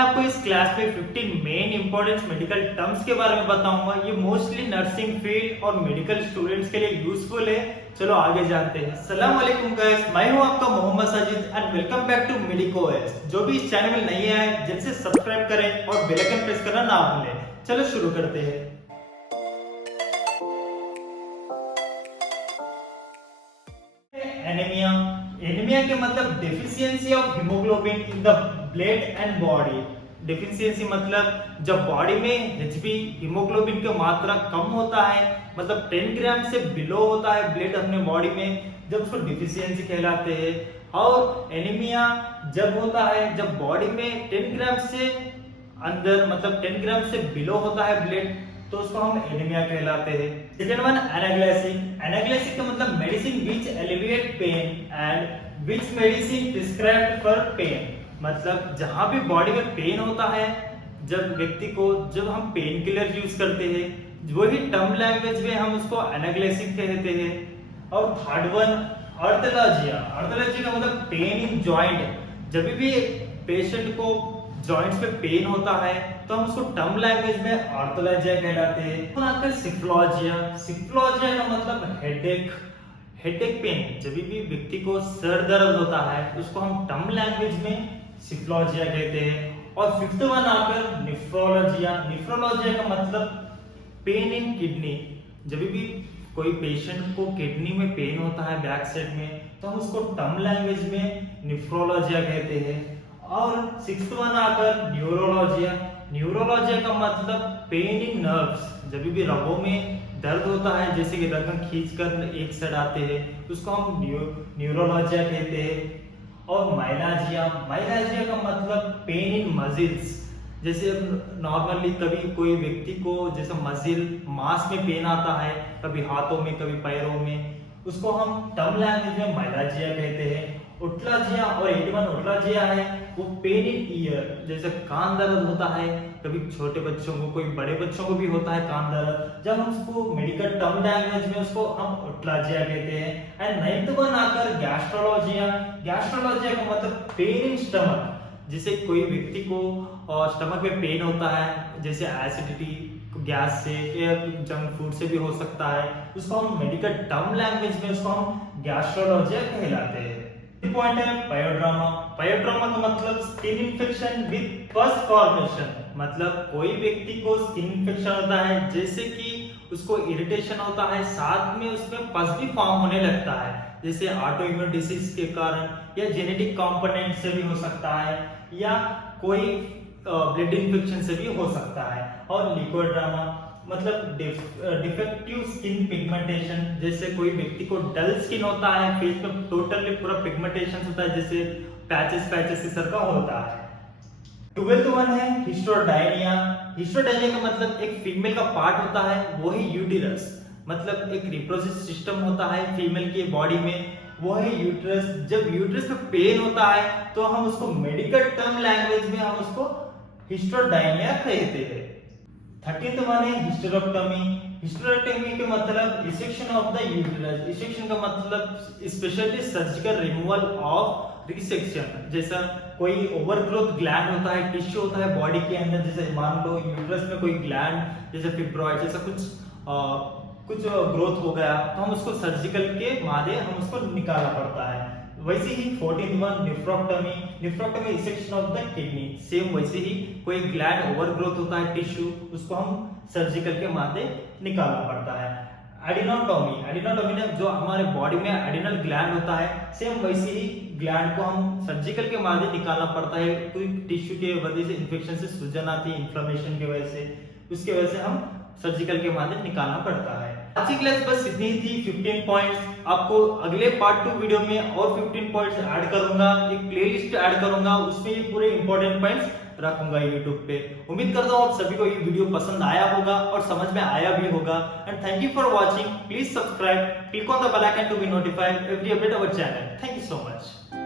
आपको इस क्लास में 15 मेन इंपॉर्टेंट मेडिकल टर्म्स के बारे में बताऊंगा। ये मोस्टली नर्सिंग फील्ड और मेडिकल स्टूडेंट्स के लिए यूजफुल है। चलो आगे जानते हैं। अस्सलाम वालेकुम गाइस, मैं हूं आपका Mohammad Sajid and welcome back to Medicos. जो भी इस चैनल में नए हैं जल्द से सब्सक्राइब करें और बेल आइकन प्रेस करना ना भूलें। चलो शुरू करते हैं। एनीमिया। एनीमिया के मतलब deficiency of haemoglobin in the blood and body. Deficiency मतलब जब बॉडी में एचबी हीमोग्लोबिन की मात्रा कम होता है, मतलब 10 ग्राम से बिलो होता है ब्लड अपने बॉडी में, जब उसको डेफिशिएंसी कहलाते हैं। और एनीमिया जब होता है जब बॉडी में 10 ग्राम से अंदर, मतलब 10 ग्राम से बिलो होता है ब्लड, तो उसको हम एनीमिया कहलाते हैं। Second one एनाग्लेसिक। एनाग्लेसिक का मतलब medicine which alleviate pain and which medicine prescribed for pain. मतलब जहां भी बॉडी में पेन होता है, जब व्यक्ति को जब हम पेन किलर यूज करते हैं, वही टर्म लैंग्वेज में हम उसको एनाग्लेसिक कहते हैं। और थर्ड वन आर्थ्रालजिया। आर्थ्रालजिया का मतलब पेन इन जॉइंट। जब भी पेशेंट को जॉइंट्स पे पेन होता है तो हम उसको टर्म लैंग्वेज में आर्थ्रालजिया कहलाते हैं। आकर सिफ्लॉजिया। सिफ्लॉजिया का मतलब हेडेक। हेडेक पेन, जब भी व्यक्ति को सर दर्द होता है उसको हम टर्म लैंग्वेज में सिफ्लॉजिया कहते हैं। और फिफ्थ वन आकर निफ्रोलॉजिया। निफ्रोलॉजिया का मतलब पेन इन किडनी। जब भी कोई पेशेंट को किडनी में पेन होता है बैक साइड में, तो हम उसको टर्म लैंग्वेज में निफ्रोलॉजिया कहते हैं। और सिक्स्थ वन आकर न्यूरोलॉजिया। न्यूरोलॉजिया का मतलब पेन इन नर्व्स। जब भी रगों में दर्द होता है, जैसे कि रगें खींचकर एक साइड आते हैं, उसको हम न्यूरोलॉजिया कहते हैं। और माइलाजिया। माइलाजिया का मतलब पेन इन मजिल्स। जैसे नॉर्मली कभी कोई व्यक्ति को जैसे मजिल मांस में पेन आता है, कभी हाथों में कभी पैरों में, उसको हम टर्म लैंग्वेज में माइलाजिया कहते हैं। ओटलाजिया और 81 ओटलाजिया है वो पेन इन ईयर। जैसे कान दर्द होता है, कभी छोटे बच्चों को, कोई बड़े बच्चों को भी होता है कान दर्द, जब हम उसको मेडिकल टर्म लैंग्वेज में उसको हम ओटलाजिया कहते हैं। एंड नाइन्थ वन आकर गैस्ट्रोलॉजिया। गैस्ट्रोलॉजिया का मतलब पेन इन स्टमक। जैसे कोई व्यक्ति को स्टमक में पेन होता है, जैसे एसिडिटी, गैस से या जंक फूड से भी हो सकता है, उसको हम मेडिकल टर्म लैंग्वेज में उसको हम गैस्ट्रोलॉजिया कहलाते हैं। पॉइंट है पायोड्रामा। पायोड्रामा का मतलब skin infection with pus formation. मतलब कोई व्यक्ति को स्किन इन्फेक्शन होता है, जैसे कि उसको इरिटेशन होता है, साथ में उसमें पस भी फॉर्म होने लगता है, जैसे ऑटो इम्यून डिसीज के कारण या जेनेटिक कंपोनेंट से भी हो सकता है, या कोई ब्लड इन्फेक्शन से भी हो सकता है। और लिकोड्रामा मतलब डिफेक्टिव स्किन पिगमेंटेशन। जैसे कोई व्यक्ति को डल स्किन होता है, फेस में टोटली पूरा पिगमेंटेशन होता है, जैसे पैचेस पैचेस इस तरह का होता है। 12th वन है हिस्टोडायनिया। हिस्टोडायनिया का मतलब एक फीमेल का पार्ट होता है, वो है यूटेरस। मतलब एक रिप्रोडक्टिव सिस्टम होता है फीमेल की बॉडी में, वो है यूटेरस। जब यूटेरस में पेन होता है तो हम उसको मेडिकल टर्म लैंग्वेज में हम उसको हिस्टोडायनिया कहते हैं। 13th वन है हिस्टेरेक्टोमी। हिस्टेरेक्टोमी के मतलब dissection of the uterus. Dissection का मतलब specially surgical removal of resection. जैसा कोई ओवरग्रोथ ग्लैंड होता है, टिश्यू होता है बॉडी के अंदर, जैसे मान लो यूटेरस में कोई ग्लैंड जैसे फिब्रॉइड जैसा कुछ ग्रोथ हो गया, तो हम उसको सर्जिकल के मादे हम उसको निकालना पड़ता है। वैसे ही 14th one nephrectomy. Nephrectomy dissection of the kidney. Same वैसे ही कोई ग्लैंड ओवरग्रोथ होता है टिश्यू, उसको हम सर्जिकल के मादे निकालना पड़ता है। एडिनोटोमी। एडिनोटोमी में जो हमारे बॉडी में एडिनल ग्लैंड होता है, सेम वैसे ही ग्लैंड को हम सर्जिकल के मादे निकालना पड़ता है। कोई टिश्यू के वजह से इन्फेक्शन से सूजन आती है, इन्फ्लेमेशन की वजह से, उसके वजह से हम सर्जिकल के मादे निकालना पड़ता है। आज की क्लास बस इतनी ही थी, 15 पॉइंट्स। आपको अगले पार्ट 2 वीडियो में और 15 पॉइंट्स ऐड करूंगा, एक प्लेलिस्ट ऐड करूंगा, उसमें ये पूरे इंपॉर्टेंट पॉइंट्स रखूंगा YouTube पे। उम्मीद करता हूँ आप सभी को ये वीडियो पसंद आया होगा और समझ में आया भी होगा। And thank you for watching. Please subscribe, click on the bell icon to be notified every update our channel. Thank you so much.